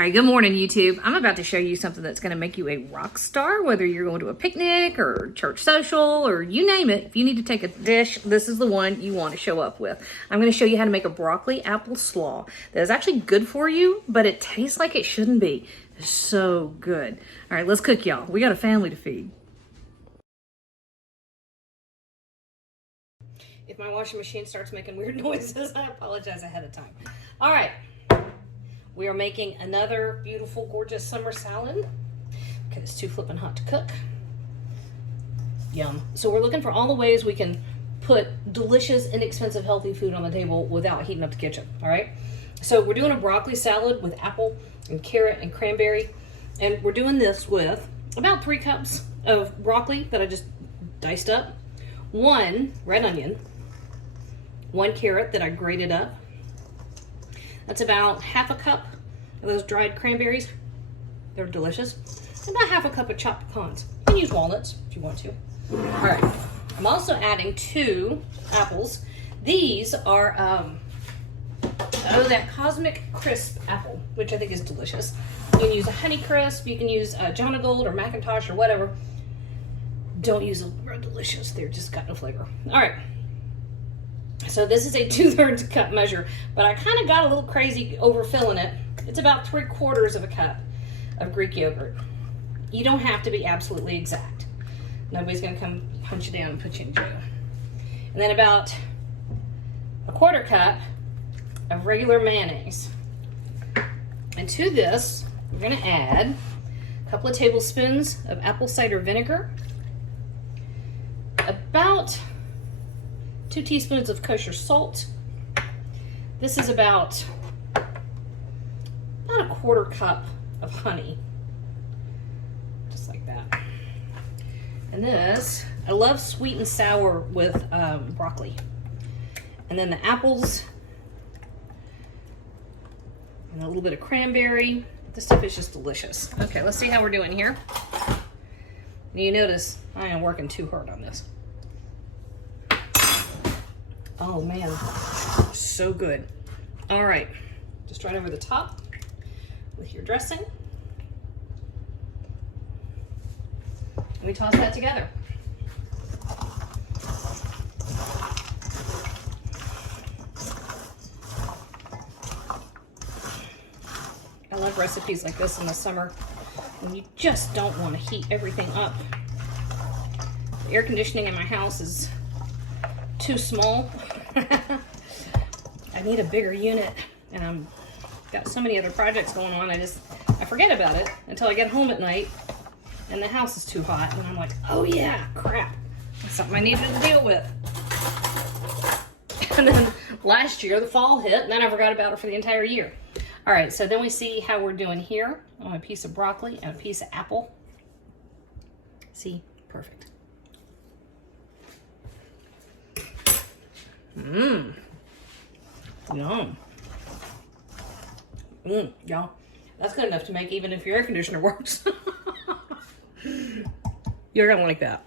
All right, good morning, YouTube. I'm about to show you something that's going to make you a rock star, whether you're going to a picnic or church social or you name it. If you need to take a dish, this is the one you want to show up with. I'm going to show you how to make a broccoli apple slaw that is actually good for you, but it tastes like it shouldn't be. It's so good. All right, let's cook, y'all. We got a family to feed. If my washing machine starts making weird noises, I apologize ahead of time. All right. We are making another beautiful, gorgeous summer salad because it's too flippin' hot to cook. Yum. So we're looking for all the ways we can put delicious, inexpensive, healthy food on the table without heating up the kitchen, all right? So we're doing a broccoli salad with apple and carrot and cranberry. And we're doing this with about 3 cups of broccoli that I just diced up, 1 red onion, 1 carrot that I grated up. That's about half a cup of those dried cranberries. They're delicious. About half a cup of chopped pecans. You can use walnuts if you want to. All right. I'm also adding 2 apples. These are, that Cosmic Crisp apple, which I think is delicious. You can use a Honey Crisp. You can use Jonagold or McIntosh or whatever. Don't use a Red Delicious. They're just got no flavor. All right. So this is a 2/3 cup measure, but I kind of got a little crazy overfilling it. It's about 3/4 of a cup of Greek yogurt. You don't have to be absolutely exact. Nobody's gonna come hunt you down and put you in jail. And then about 1/4 cup of regular mayonnaise. And to this, we're gonna add a couple of tablespoons of apple cider vinegar, about 2 teaspoons of kosher salt. This is about 1/4 cup of honey. Just like that. And this, I love sweet and sour with broccoli. And then the apples. And a little bit of cranberry. This stuff is just delicious. Okay, let's see how we're doing here. You notice I am working too hard on this. Oh man, so good. All right, just right over the top with your dressing. And we toss that together. I love recipes like this in the summer when you just don't want to heat everything up. The air conditioning in my house is too small. I need a bigger unit, and I'm got so many other projects going on. I forget about it until I get home at night and the house is too hot, and I'm like, oh yeah, crap, that's something I needed to deal with. And then last year the fall hit, and then I forgot about it for the entire year. All right, so then we see how we're doing here on a piece of broccoli and a piece of apple. See, perfect. Mmm. Yum. Y'all. That's good enough to make even if your air conditioner works. You're gonna like that.